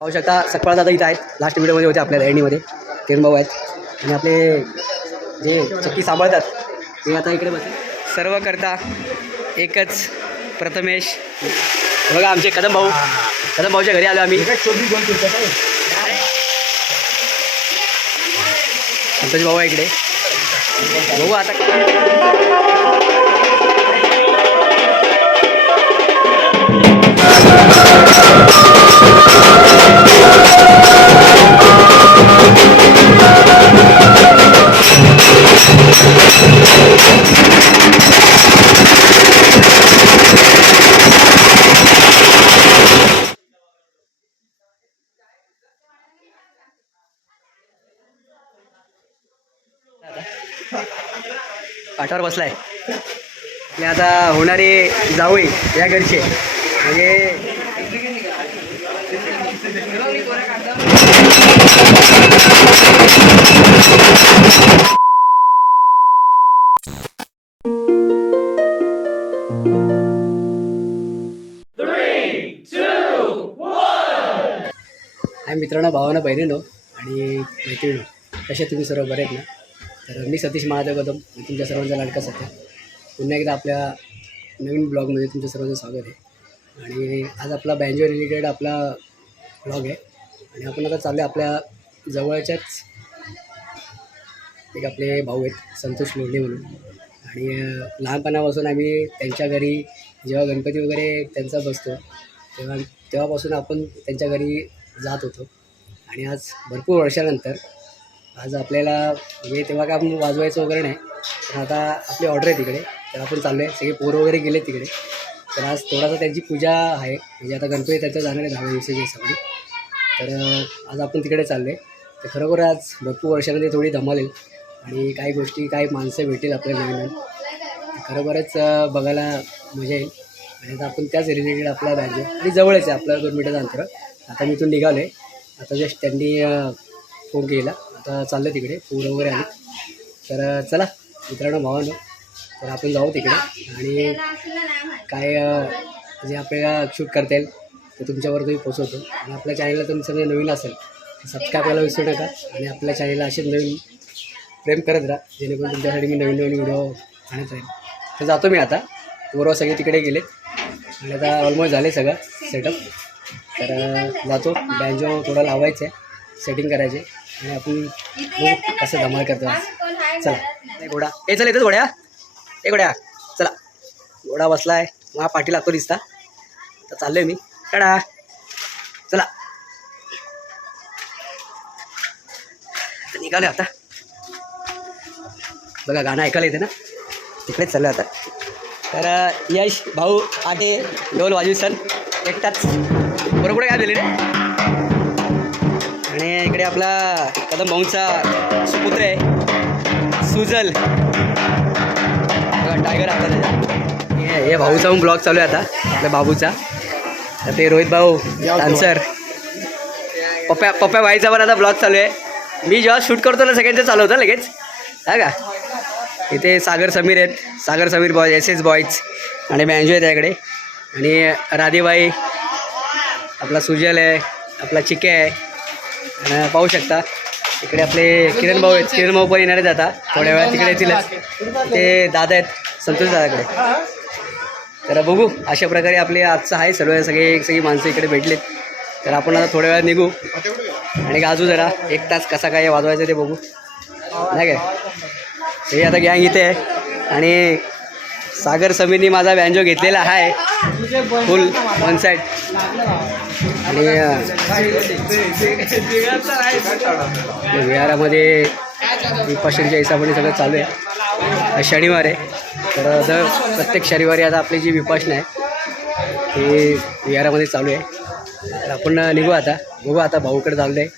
पाहू शकता सकपाळ दादा इथं आहेत. लास्ट व्हिडिओमध्ये होते आपल्या एंडीमध्ये किरण भाऊ आहेत आणि आपले जे चक्की सांभाळतात ते आता इकडे बसले. सर्व करता एकच प्रथमेश. बघा आमचे कदम भाऊच्या घरी आलो आम्ही. संतोष भाऊ आहे इकडे. बघू आता पाठावर बसलाय. आणि आता होणारे जावई या घरचे म्हणजे मित्रांनो, भावांनो, बहिणींनो आणि मैत्रिणींनो, कसे तुम्ही सर्व बरे आहेत ना? तर मी सतीश महादेव कदम, तुमच्या सर्वांचा लाडका सत्या. पुन्हा एकदा आपल्या नवीन ब्लॉगमध्ये तुमच्या सर्वांचं स्वागत आहे. आणि आज आपला बँजो रिलेटेड आपला ब्लॉग आहे. आणि आपण आता चाललो आपल्या जवळच्याच एक आपले भाऊ आहेत संतोष लोंढे म्हणून. आणि लहानपणापासून आम्ही त्यांच्या घरी जेव्हा गणपती वगैरे त्यांचा बसतो तेव्हापासून आपण त्यांच्या घरी जात होतो. आणि आज भरपूर वर्षानंतर आज आपल्याला म्हणजे तेव्हा काय आपण वाजवायचं वगैरे नाही, पण आता आपली ऑर्डर आहे तिकडे, तर आपण चाललो आहे. सगळे पोरं वगैरे गेले तिकडे. तर आज थोडासा त्यांची पूजा आहे, म्हणजे आता गणपती त्यांचं जाणार आहे 10व्या दिवसाच्या हिशोबाने. तर आज आपण तिकडे चाललो आहे. तर खरोखर आज भरपूर वर्षामध्ये थोडी धमाल येईल आणि काही गोष्टी काही माणसं भेटेल आपल्याला नवीन. खरोखरच बघायला मजा येईल. आणि आता आपण त्याच रिलेटेड आपला बँजो आणि जवळच आहे आपल्याला 2 मिनिटाचं अंतर. आता मी इथून निघालो आहे. आता जस्ट त्यांनी फोन केला, आता चाललं तिकडे पोरं वगैरे आली. तर चला मित्रांनो, भावांनो, तर आपण जाऊ तिकडे आणि काय जे आपल्याला शूट करता येईल ते तुमच्यावर तुम्ही पोचवतो. आणि आपल्या चॅनलला तुमचं जर नवीन असेल तर सबस्क्राईब करायला विसरू नका. आणि आपल्या चॅनलला असेच नवीन प्रेम करत राहा, जेणेकरून तुमच्यासाठी मी नवीन व्हिडिओ आणत राहील. तर जातो मी आता. पोरं सगळे तिकडे गेले आणि आता ऑलमोस्ट झाले सगळं सेटअप. तर जातो. बँजो थोडा लावायचं आहे, सेटिंग करायचे आणि आपण कसं धमाल करतो. चला घोडा चल येतोच घोड्या. घोड्या चला. घोडा बसला आहे, मग पाठी लागतो दिसता. तर चाललो आहे मी. टाडा. चला निघाले आता. बघा गाणं ऐकायला येते ना, तिकडेच चाललं आता. तर यश भाऊ आटे ढोल वाजवी सण एकटाच बरोबर काय दिले रे. आणि इकडे आपला कदम भाऊंचा सुपुत्र आहे सुजल, टायगर आता त्याचा. हे भाऊचा पण ब्लॉग चालू आहे आता आपल्या बाबूचा. तर ते रोहित भाऊ डान्सर, पप्प्या भाईचा पण आता ब्लॉग चालू आहे. मी जेव्हा शूट करतो ना सगळ्यांचं चालू होतं लगेच. हा का. इथे सागर समीर आहेत, सागर समीर बॉयज, SS बॉयज आणि बँजो आहे त्याकडे. आणि राधीबाई, आपला सुजल आहे, आपला चिके आहे. आणि पाहू शकता इकडे आपले किरण भाऊ आहेत. किरण भाऊ पण येणारच आता थोड्या वेळात तिकडे येतीलच. ते दादा आहेत संतोष दादाकडे. तर बघू अशा प्रकारे आपले आजचं आहे सगळी माणसं इकडे भेटलेत. तर आपण आता थोड्या वेळात निघू आणि गाजू जरा 1 तास कसा काय वाजवायचं ते बघू, नाही काय. हे आता गँग इथे आहे आणि सागर समीरनी माझा बँजो घेतलेला आहे फुल 1 साईड. आणि विहारामध्ये विपाशनच्या हिसाबाने सगळं चालू आहे. शनिवार आहे, तर प्रत्येक शनिवारी आता आपली जी विपासना आहे ती विहारामध्ये चालू आहे. तर आपण निघू आता. बघू आता भाऊकडे चाललो आहे.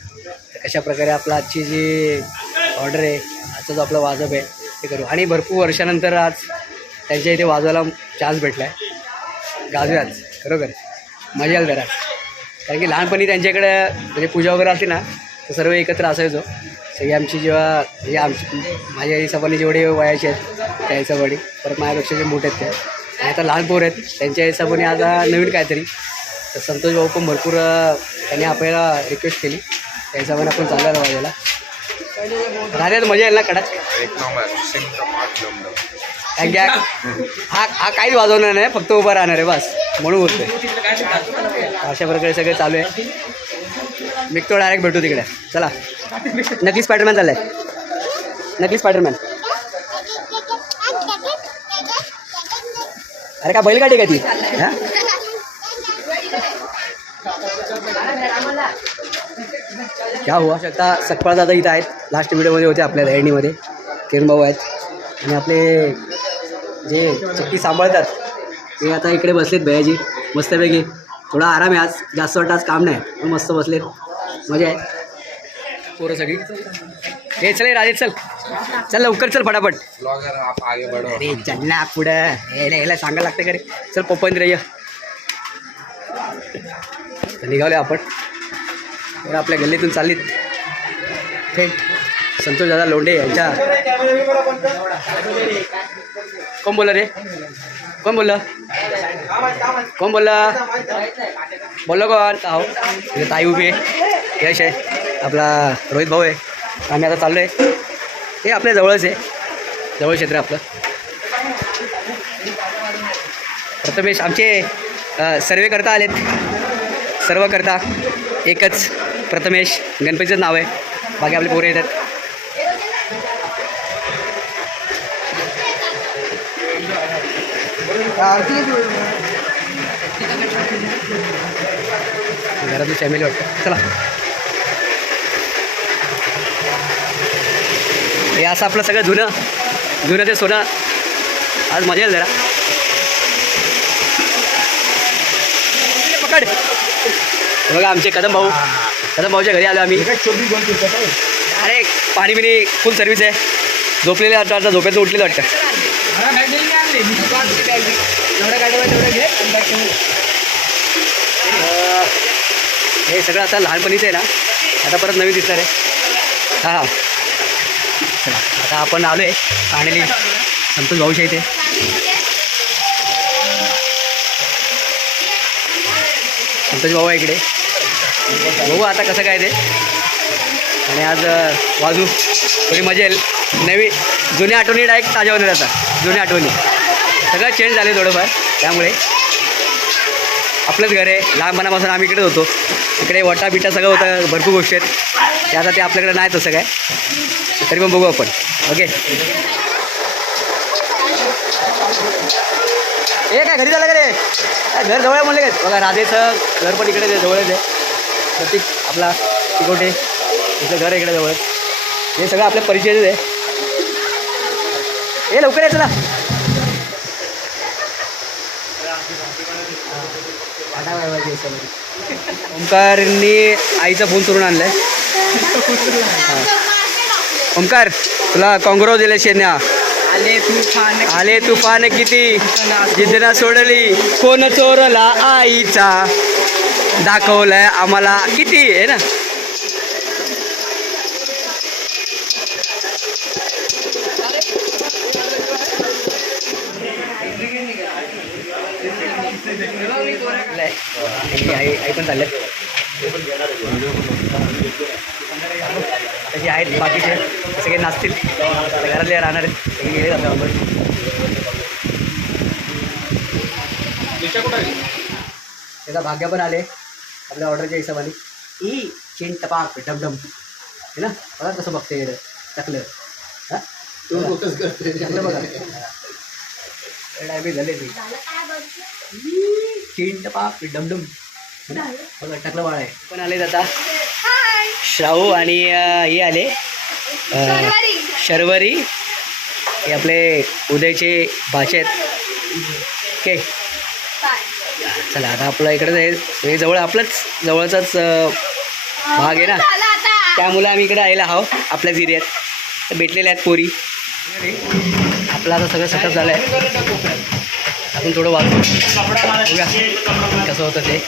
तर कशा प्रकारे आपला आजची जी ऑर्डर आहे, आजचा जो आपला वाजप आहे ते करू. आणि भरपूर वर्षानंतर आज त्यांच्या इथे वाजवायला चान्स भेटला आहे. गाजूयाच खरोखर मजा येईल जरा. कारण की लहानपणी त्यांच्याकडे म्हणजे पूजा वगैरे असते ना, तर सर्व एकत्र असायचो सगळी आमची. जेव्हा म्हणजे माझ्या हिशोबाने जेवढे वयाचे आहेत त्या हिशोबाने, परत माझ्यापेक्षा जे मोठे आहेत ते, आणि आता लहान पोर आहेत त्यांच्या हिशोबाने आता नवीन काहीतरी तर संतोष भाऊ पण भरपूर त्यांनी आपल्याला रिक्वेस्ट केली, त्या हिशोबाने आपण चाललेलो वाजायला. राहण्यात मजा येईल ना कडक. कारण की हा काहीच वाजवणार नाही, फक्त उभा राहणार आहे बस, म्हणून बोलतोय. अशा प्रकारे सगळे चालू आहे. निघतो डायरेक्ट भेटू तिकडे. चला, नकली स्पायडरमॅन चाललाय, नकली स्पायडरमॅन. अरे का बैलगाडी का ती? हां क्या हुआ शकता. सकपाळ दादा इथं आहेत, लास्ट व्हिडिओमध्ये होते आपल्या एंडीमध्ये. किरण भाऊ आहेत आणि आपले जे चक्की सांभाळतात ते आता इकडे बसलेत भैयाजी मस्तपैकी. थोडा आराम आहे आज, जास्त वाटतं आज काम नाही, पण मस्त बसलेत, मजा आहे. पोरं सगळी. हे चल राजेश, चल चल लवकर चल फटाफट. अरे चल ना पुढं, यायला सांगायला लागतं का रे. चल पप्पा ये. निघाले आपण. आपल्या गल्लीतून चाललीत थेट संतोष दादा लोंढे यांच्या. कोण बोला रे, कोण बोललं, कोण बोललं, बोललं कोण. हो ताई उभी आहे, यश आहे, आपला रोहित भाऊ आहे. आम्ही आता चाललो आहे, हे आपल्या जवळच आहे, जवळ क्षेत्र आपलं. प्रथमेश आमचे सर्वे करता आलेत, सर्व करता एकच प्रथमेश, गणपतीचं नाव आहे, बाकी आपले पोरे येतात. घरातली फॅमिली वाटतं. चला, हे असं आपलं सगळं जुनं ते सोनं. आज मजा येईल जरा. पकड. बघा आमचे कदम भाऊच्या घरी आलो आम्ही. अरे पाणी बिणी फुल सर्विस आहे. झोपलेले वाटतं, झोपेतून उठलेलं वाटतं. हे सगळं आता लहानपणीचं आहे ना, आता परत नवीन दिसणार आहे. हां चला, आता आपण आलो आहे फायनली संतोष भाऊच्या इथे. संतोष भाऊ आहे इकडे. बघू आता कसं काय ते. आणि आज वाजू थोडी मजा येईल. नवी जुन्या आठवणी डायरेक्ट ताज्या होणार. आता जुन्या आठवणी सगळं चेंज झाले थोडंफार, त्यामुळे आपलंच घर आहे. लहानपणापासून आम्ही इकडेच होतो. इकडे वटा बिटा सगळं होतं, भरपूर गोष्टी आहेत. ते आता ते आपल्याकडे नाही तसं काय, तरी पण बघू आपण. ओके, हे काय घरी झालं का रे. घर जवळ म्हणले काय. बघा राधेचं घर पण इकडे जवळच आहे. प्रतीक आपला तिकोटे इथलं घर इकडे जवळ. हे सगळं आपल्या परिचयच आहे. हे लवकर आहे. चला, ओंकारनी आईचा फोन करून आणलाय. ओंकार तुला कॉंग्रॅच्युलेशन. आले तुफान किती जिद्दना सोडली, कोण चोरला आईचा, दाखवलंय आम्हाला किती आहे ना. आई पण चालले त्याचे आहेत, बाकीचे सगळे नाचतील, घरातले राहणार आहेत, सगळे गेले जातात. त्याचा भाग्य पण आले आपल्या ऑर्डरच्या हिशोबाने. ई चेन टपाक डमडम आहे ना. बघा कसं बघते टाकलं. हां टाकलं बघा. डायबेट झाले ते चेन टपाक डमडम बघा टाकलं बाळ आहे. पण आले आता श्राऊ आणि हे आले शर्वरी, हे आपले उदयचे भाषे आहेत. ओके चला, आता आपलं इकडंच आहे, हे जवळ आपलंच जवळचाच भाग आहे ना, त्यामुळे आम्ही इकडे आलेला आहोत. आपल्याच एरियात भेटलेल्या आहेत पोरी. आपलं आता सगळं सेटअप झालं आहे. आपण थोडं वाचू बघूया कसं होतं ते.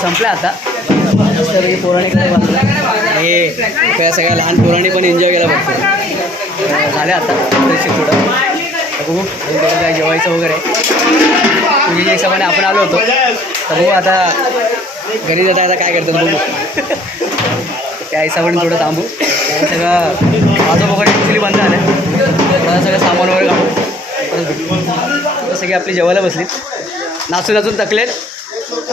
संपला आता मस्तपैकी पोरांनी इकडे बांधला आणि त्या सगळ्या लहान पोरांनी पण एन्जॉय केला बघतो. झाले आता थोडं बघू काय जेवायचं वगैरे पूजेच्या हिशोबाने आपण आलो होतो. तर बघू आता घरी जाता आता काय करतात बघू. त्या हिशोबाने थोडं थांबू. त्या सगळं माझं वगैरे ॲक्च्युली बंद झालं आहे. सगळं सामान वगैरे काढू परत भेटू. सगळी आपली जेवायला बसलीत, नाचून नाचून थकलेत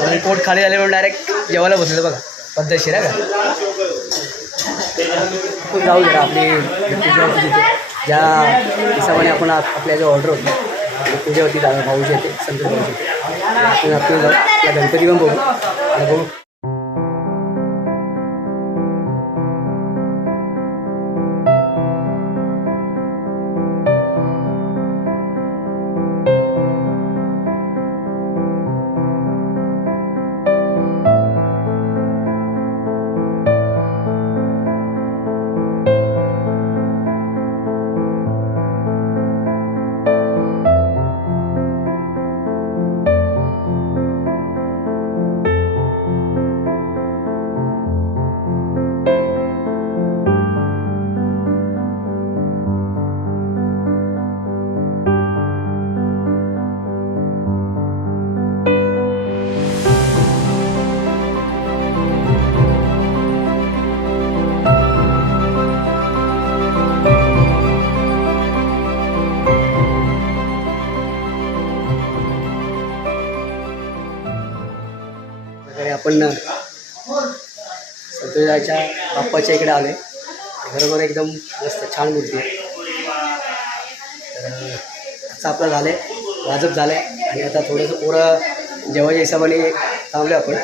आणि पोट खाली झाले म्हणून डायरेक्ट जेवायला बसले. बघा पद्धतशीर आहे का. खूप जाऊ जरा आपली पूजा होती तिथे ज्या हिशोबाने आपण आपल्या जो ऑर्डर होती पूजा होती दादा भाऊजी येते संतोष भाऊजी आपण आपली जाऊ त्या गणपती पण बघू आणि बघू. आपण संतोषाच्या बाप्पाच्या इकडे आले. बरोबर एकदम मस्त छान मूर्ती आहे. तर असं आपलं झालं आहे वाजप झालं आहे आणि आता थोडंसं पोरं जेवायच्या हिशोबाने थांबले आपण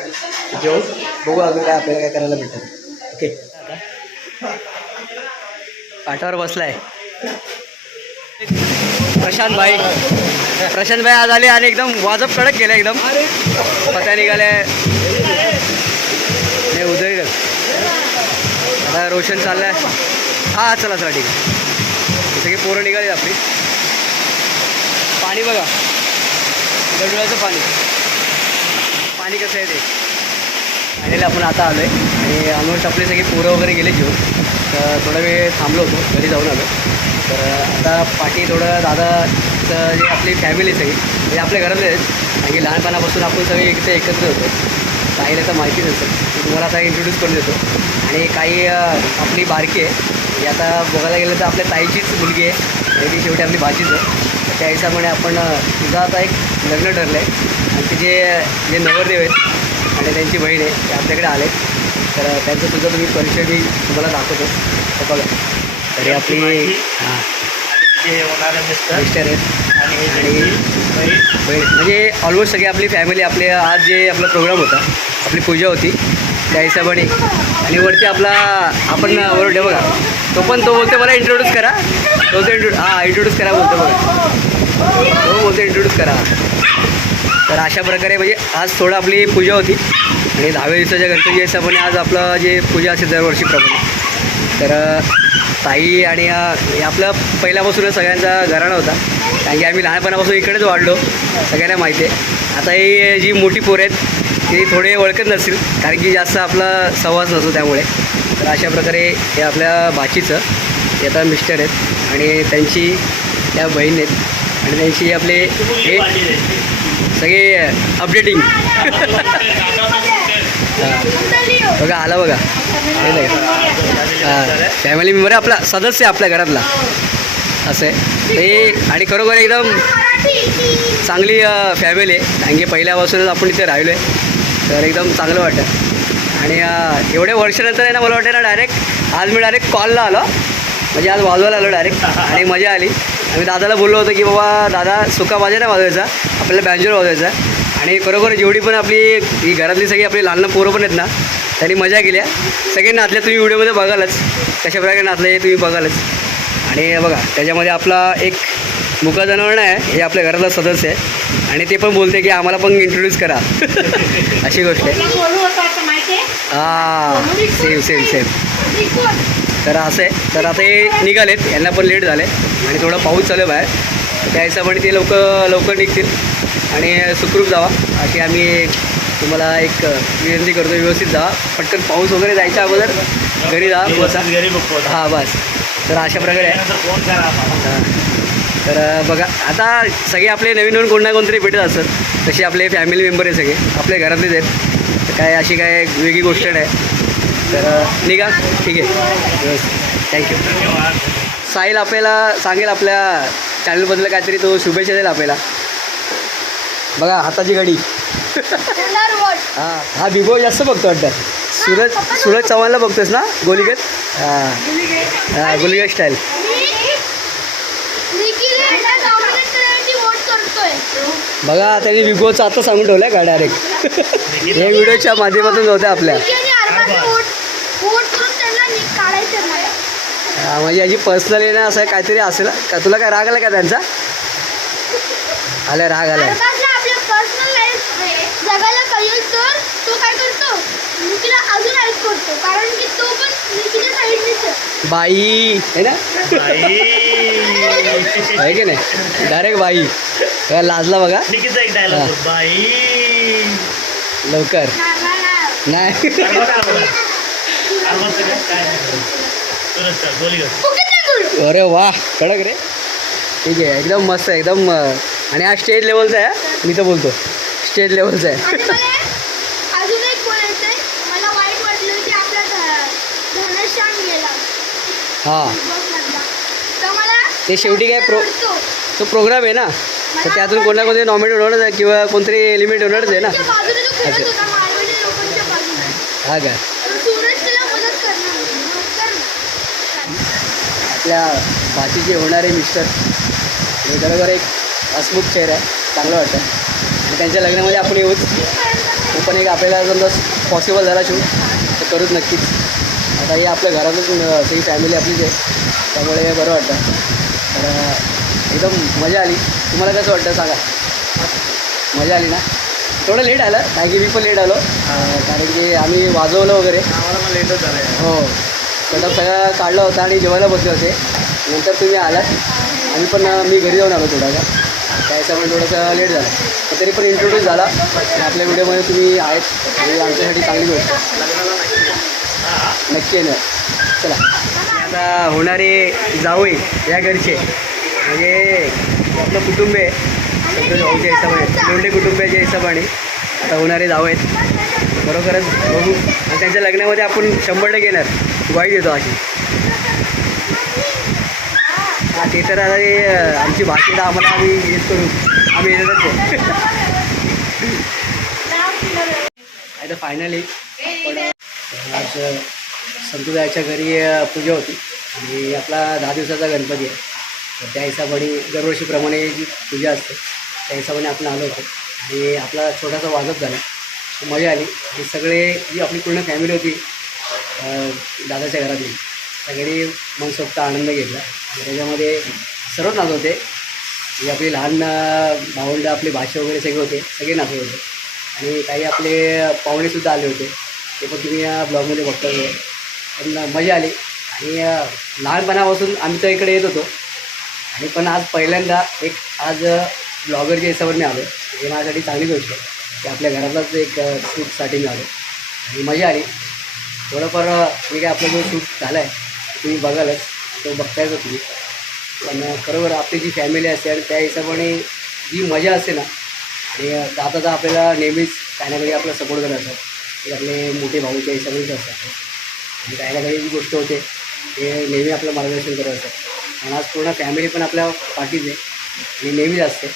जेवून बघू अजून काय आपल्याला काय करायला भेटतं. ओके पाठावर बसला आहे प्रशांत भाई आज आले आणि एकदम वाजप कडक केलं एकदम पत्या निघाल्या नाही उदय आता रोशन चाललाय. हां चला ठीक आहे. सगळी पोरं निघाली आपली. पाणी बघा गडुळाचं पाणी कसं आहे ते आणि आपण आता आलो आहे आणि ऑलमोस्ट आपले सगळे पोरं वगैरे गेले जेवून. तर थोडा वेळ थांबलो होतो घरी जाऊन आलो. तर आता पाठी थोडं दादाचं जे आपली फॅमिली सगळी म्हणजे आपल्या घरातले आहेत कारण की लहानपणापासून आपण सगळे इथे एकत्र होतो. काहीला तर माहितीच असेल तुम्हाला आता इंट्रोड्यूस करून देतो. आणि काही आपली बारकी आहे म्हणजे आता बघायला गेलं तर आपल्या ताईचीच मुलगी आहे आणि ती शेवटी आपली भाचीच आहे. त्या हिशोबाने आपण तिचं आता एक लग्न ठरलं आहे आणि तिचे जे नवरदेव आहेत आणि त्यांची बहीण आहे ते आपल्याकडे आले. तर त्यांचं सुद्धा तुम्ही परिचय मी तुम्हाला दाखवतो. तर बघा तरी आपली मिस्टर आहेत आणि बहीण म्हणजे ऑलमोस्ट सगळी आपली फॅमिली आपले आज जे आपला प्रोग्राम होता आपली पूजा होती त्या हिशोबाने. आणि वरती आपला आपण वरडे बघा तो बोलते मला इंट्रोड्यूस करा इंट्रोड्यूस करा बोलतो बघा तो बोलतो इंट्रोड्यूस करा. तर अशा प्रकारे म्हणजे आज थोडं आपली पूजा होती आणि 10व्या दिवसाच्या गणपती हिशोबाने आज आपलं जे पूजा असेल दरवर्षीप्रमाणे. तर ताई आणि आपलं पहिल्यापासूनच सगळ्यांचा घराणा होता कारण की आम्ही लहानपणापासून इकडेच वाढलो सगळ्यांना माहिती आहे. आता ही जी मोठी पोरं आहेत ती थोडे ओळखत नसतील कारण की जास्त आपला सहवास नसतो त्यामुळे. तर अशा प्रकारे हे आपल्या भाचीचं हे आता मिस्टर आहेत आणि त्यांची त्या बहीण आहेत आणि त्यांची आपले हे सगळे अपडेटिंग बघा आला बघा फॅमिली मेंबर आपला सदस्य आपल्या घरातला असं आहे ते. आणि खरोखर एकदम चांगली फॅमिली आहे कारण की पहिल्यापासूनच आपण इथे राहिलो आहे. तर एकदम चांगलं वाटतं आणि एवढ्या वर्षानंतर आहे ना मला वाटतं ना आज मी डायरेक्ट कॉलला आलो म्हणजे आज वाजवायला आलो डायरेक्ट आणि मजा आली. आम्ही दादाला बोललो होतो की बाबा दादा सुका वाजा नाही वाजवायचा आपल्याला बँजोर वाजवायचा. आणि खरोखर जेवढी पण आपली ही घरातली सगळी आपली लहान पोरं पण आहेत ना त्यांनी मजा केल्या. सगळे नाचल्या तुम्ही व्हिडिओमध्ये बघालच कशा प्रकारे नाचले हे तुम्ही बघालच. आणि बघा त्याच्यामध्ये आपला एक मुका जनावर आहे हे आपल्या घरातला सदस्य आहे आणि ते पण बोलते की आम्हाला पण इंट्रोड्यूस करा अशी गोष्ट आहे. हां सेम तर असं आहे. तर आता हे निघालेत यांना पण लेट झाले आणि थोडा पाऊस चालू आहे बाहेर त्या हिशोबाने ते लवकर निघतील आणि सुखरूप जावा अशी आम्ही तुम्हाला एक विनंती करतो, व्यवस्थित जा, पटकन पाऊस वगैरे जायच्या अगोदर घरी जा पोचा. घरी बघतो हां बस. तर अशा प्रकारे आहे. फोन करा आम्हाला. हां. तर बघा आता सगळे आपले नवीन नवीन कोण ना कोणतरी भेटत असतात, तसे आपले फॅमिली मेंबर आहे सगळे आपल्या घरातलेच आहेत. तर काय अशी काय वेगळी गोष्ट नाही. तर निघा, ठीक आहे, व्यवस्थित, थँक्यू. धन्यवाद. साहिल आपल्याला सांगेल आपल्या चॅनलबद्दल काहीतरी, तो शुभेच्छा देईल आपल्याला. बघा हाताची घडी. हां, हा बिग बॉस जास्त बघतो वाटतं. सूरज चव्हाणला बघतोस ना, गोलीगत. हां, गोलीगत स्टाईल. बघा त्यांनी बिग बॉसचं आता सांगून ठेवलं आहे का डायरेक्ट. हे व्हिडिओच्या माध्यमातून होत्या आपल्या. म्हणजे याची पर्सनल आहे ना, असं काहीतरी असेल का. तुला काय राग आला का त्यांचा? आलाय, राग आलाय. जगाला कळेल तर तो काय करतो, निकीला अजून हेल्प करतो, कारण की तो पण निकीच्या साईडनेच आहे. बाई आहे ना, आहे की नाही, डायरेक्ट बाई. काय लाजला बघा. निकीचा एक डायलॉग, बाई लवकर नाही. अरे वा, कडक रे. ठीक आहे, एकदम मस्त, एकदम. आणि हा स्टेट लेवलचा आहे, मी तर बोलतो स्टेट लेवलचा आहे. आणि मला अजून एक बोलायचं आहे, मला वाईट वाटलं की आपला धनश्याम गेला हां, बॉक्समधला. तर मला ते शेवटी काय आवडतो. तो प्रोग्राम आहे ना, तर त्यातून कोणा कोणते नॉमिनेट होणारच आहे किंवा कोणतरी एलिमेंट होणारच आहे ना. त्याच्या बाजूने तो खेळत होता, मारवाडी लोकांच्या बाजूने. हा का, तर सूरज त्याला मदत करणार आपल्या भाचीचे होणारे मिस्टर हे बरोबर एक हसमुख चेहरा आहे, चांगलं वाटतं. आणि त्यांच्या लग्नामध्ये आपण येऊच, तो पण एक आपल्याला समजा पॉसिबल झाला शिव तर करूच नक्कीच. आता हे आपल्या घरातच सगळी फॅमिली आपलीच आहे, त्यामुळे बरं वाटतं. तर एकदम मजा आली. तुम्हाला कसं वाटतं सांगा. मजा आली ना. थोडं लेट आलं, कारण की मी पण लेट आलो, कारण की आम्ही वाजवलं वगैरे. आम्हाला पण लेटच झालं आहे. हो, सेटअप सगळं काढलं होतं आणि जेवायला बसले होते. नंतर तुम्ही आलात, आम्ही पण मी घरी जाऊन आलो थोडासा, त्या हिशोबाने थोडंसं लेट झालं. पण तरी पण इंट्रोड्यूस झाला आणि आपल्या व्हिडिओमध्ये तुम्ही आहेत आणि आमच्यासाठी चांगली गोष्ट. नक्की येणार. चला, आता होणारे जावई या घरचे म्हणजे आपलं कुटुंब आहे, संतोष भाऊच्या हिशोबाने, लोंढे कुटुंबाच्या हिशोबाने आता होणारे जावं आहेत. बरोबरच बघू. आणि त्यांच्या लग्नामध्ये आपण 100% येणार, वाईट येतो अशी. हां, ते तर आता ते आमची भाषेला आम्हाला आम्ही हेच करू, आम्ही येणारच आहे. आता फायनली आज संतोषाच्या घरी पूजा होती आणि आपला 10 दिवसाचा गणपती आहे. तर त्या हिशोबाने दरवर्षीप्रमाणे जी पूजा असते त्या हिशोबाने आपण आलो होतो आणि आपला छोटासा वाजत झाला, मजा आली. आणि सगळे जी आपली पूर्ण फॅमिली होती दादाच्या घरातली, सगळी मनसोक्त आनंद घेतला. आणि त्याच्यामध्ये सर्वच नाचत होते, म्हणजे आपली लहान भावंडं, आपले भाषे वगैरे सगळे होते, सगळे नाचत होते. आणि काही आपले पाहुणेसुद्धा आले होते, ते पण तुम्ही या ब्लॉगमध्ये बघता. पण मजा आली. आणि लहानपणापासून आम्ही तर इकडे येत होतो, आणि पण आज पहिल्यांदा एक आज ब्लॉगरच्या हिशोबाने आलो. हे माझ्यासाठी चांगली गोष्ट आहे की आपल्या घरातलाच एक शूटसाठी मी आलो आणि मजा आली. थोडंफार मी काय आपला जो शूट झाला आहे तुम्ही बघालच, तो बघतायच तुम्ही. पण खरोखर आपली जी फॅमिली असते आणि त्या हिशोबाने जी मजा असते ना, आणि दादा आपल्याला नेहमीच काही ना काही आपला सपोर्ट करत असतात, ते आपले मोठे भाऊच्या हिशोबानेच असतात. आणि काही ना काही जी गोष्ट होते ते नेहमी आपलं मार्गदर्शन करत असतात. आणि आज पूर्ण फॅमिली पण आपल्या पाठीच आहे आणि नेहमीच असते.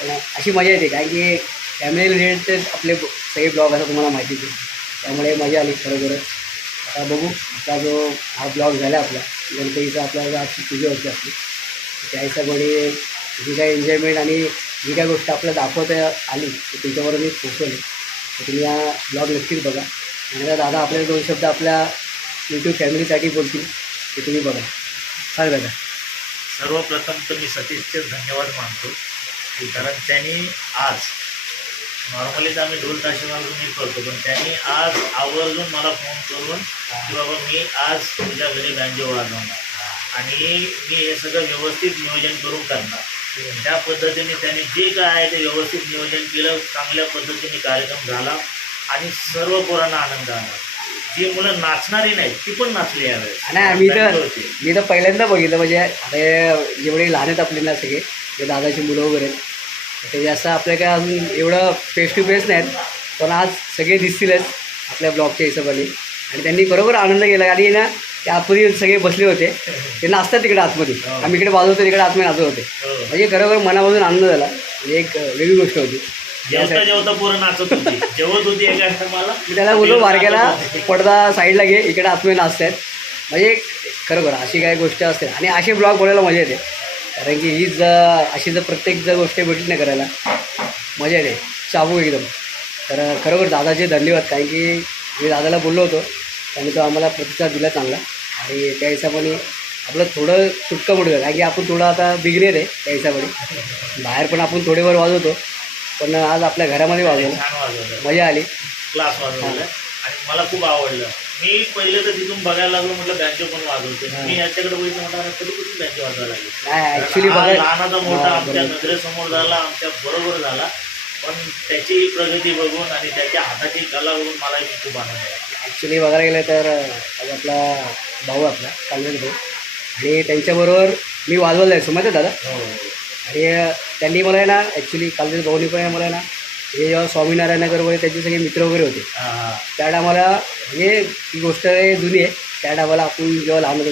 पण अशी मजा येते, कारण की फॅमिली रिलेटेड आपले सगळे ब्लॉग असं तुम्हाला माहितीच आहे, त्यामुळे मजा आली खरोखरच. आता बघू, आपला जो हा ब्लॉग झाला आपला गणपतीचा, आपल्याला आजची पूजा होती आपली, त्या हिशोबाने जी काही एन्जॉयमेंट आणि जी काही गोष्ट आपल्याला दाखवता आली तर त्याच्यावर मी पोचवली. तर तुम्ही हा ब्लॉग नक्कीच बघा. आणि दादा आपल्याला 2 शब्द आपल्या यूट्यूब फॅमिलीसाठी बोलतील, ते तुम्ही बघा. सांग दादा. सर्वप्रथम तर मी सतीशचे धन्यवाद मानतो, की कारण त्यांनी आज नॉर्मली तर आम्ही ढोल ताशे वाजून हे करतो, पण त्यांनी आज आवर्जून मला फोन करून की बाबा मी आज तुझ्या घरी गांजे वाजवणार आणि मी हे सगळं व्यवस्थित नियोजन करून करणार. त्या पद्धतीने त्यांनी जे काय आहे ते व्यवस्थित नियोजन केलं, चांगल्या पद्धतीने कार्यक्रम झाला आणि सर्व पोरांना आनंद आला. जी मुलं नाचणारी नाहीत ती पण नाचली यावेळेस. आणि चांगलं होती. मी तर पहिल्यांदा बघितलं, म्हणजे आता जेवढे लहान आहेत आपले ना सगळे, जे दादाची मुलं वगैरे आहेत, ते जास्त आपल्या काय अजून एवढं फेस टू फेस नाहीत, पण आज सगळे दिसतीलच आपल्या ब्लॉगच्या हिशोबाने. आणि त्यांनी बरोबर आनंद केला. आणि ना ते आतमध्ये सगळे बसले होते, ते नाचतात तिकडे आतमध्ये, आम्ही इकडे वाजवतो तिकडे आतमध्ये नाचत होते. हो. म्हणजे खरोखर मनापासून आनंद झाला. म्हणजे एक वेगळी गोष्ट होती. जेवता जेवता पोरं नाचत होती, जेवत होती एका टायमाला. मी त्याला बोललो बारक्याला पडदा साईडला घे, इकडे आतमध्ये नाचत आहेत. म्हणजे खरोखर अशी काही गोष्ट असते आणि असे ब्लॉग बोलायला मजा येते. कारण की हीच अशी जर प्रत्येक जर गोष्ट भेटली नाही करायला मजा येते, चाबू एकदम. तर खरोखर दादाचे धन्यवाद. कारण की मी दादाला बोललो होतो, त्याने तो आम्हाला प्रतिसाद दिला चांगला. आणि त्या हिशोबाने आपलं थोडं सुटका मोठं, कारण की आपण थोडं आता बिगनेर आहे त्या हिशोबाने. बाहेर पण आपण थोडेफार वाजवतो, पण आज आपल्या घरामध्ये वाजवलं, छान वाजवलं, मजा आली. क्लास वाजवलं आणि मला खूप आवडलं. मी पहिले तर तिथून बघायला लागलो, म्हटलं बँजो पण वाजवते. मी याच्याकडे बघितलं, म्हटलं कधी कुठून बँजो वाजवायला लागली. नाही ॲक्च्युली कारण हा बघा, लहानाचा मोठा हां, आमच्या बरोबर. नजरेसमोर झाला, आमच्या बरोबर झाला. पण त्याची प्रगती बघून आणि त्याच्या हाताची कला बघून मला खूप आनंद आहे. ॲक्च्युली बघायला गेलं तर आज आपला भाऊ आपला कांगेज भाऊ, आणि त्यांच्याबरोबर मी वाजवायला जायचो माहिती आहे दादा. हो आणि त्यांनी मला आहे ना, ॲक्च्युली कालदेश भाऊनी पण आहे मला आहे ना, हे जेव्हा स्वामीनारायणनगर वगैरे त्यांचे सगळे मित्र वगैरे होते, हां हां त्या टायमाला, म्हणजे ती गोष्ट जुनी आहे, त्या टायमाला आपण जेव्हा लहान होतो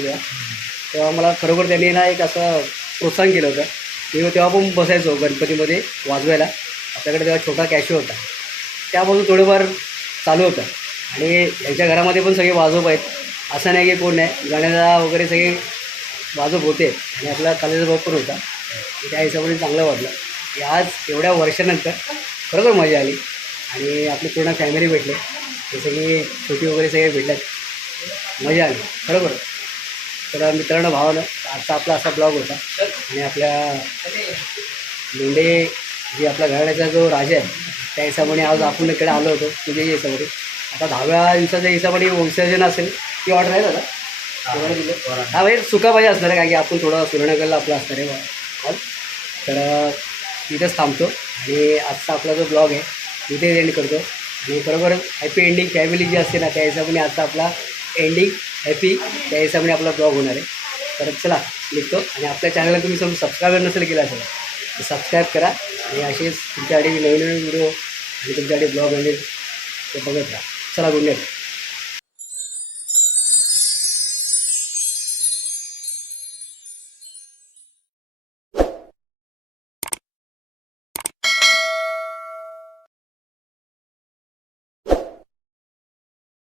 तेव्हा मला खरोखर त्यांनी ना एक असं प्रोत्साहन केलं होतं. मी तेव्हा पण बसायचो गणपतीमध्ये वाजवायला. आपल्याकडे तेव्हा छोटा कॅशो होता, त्यापासून थोडंफार चालू होतं. आणि यांच्या घरामध्ये पण सगळे वाजवत आहेत, असं नाही की कोण नाही, गाण्याला वगैरे सगळे वाजवत होते. आणि आपला कालेजा भाऊ पण होता. त्या हिशोबाने चांगलं वाटलं की आज एवढ्या वर्षानंतर खरोखर मजा आली. आणि आपली पूर्ण फॅमिली भेटले, ते सगळी छोटी वगैरे सगळे भेटल्यात, मजा आली खरोखर. तर मित्रांनो, भावानं, आजचा आपला असा ब्लॉग होता. आणि आपल्या मेंढे जे आपल्या घराण्याचा जो राजा आहे त्या हिशोबाने आज आपण इकडे आलो होतो तुझ्या हिशोबाने. आता 10व्या दिवसाच्या हिशोबाने विसर्जन असेल ती ऑर्डर आहे दादा. हा भाई सुका भाजी असणार आहे, कारण की आपण थोडं सुरेनगरला आपलं असणार आहे कॉल. तर इथंच थांबतो आणि आजचा आपला जो ब्लॉग आहे इथे एंड करतो. आणि बरोबर हॅपी एंडिंग फॅमिली जी असते ना त्या हिशोबाने आजचा आपला एंडिंग हॅपी त्या हिशोबाने आपला ब्लॉग होणार आहे. तर चला निघतो. आणि आपल्या चॅनलला तुम्ही सबस्क्राईब नसेल केलं असेल तर सबस्क्राईब करा. आणि असेच तुमच्यासाठी नवीन नवीन व्हिडिओ आणि तुमच्यासाठी ब्लॉग येईल ते बघत राहा. चला, गुड नाईट.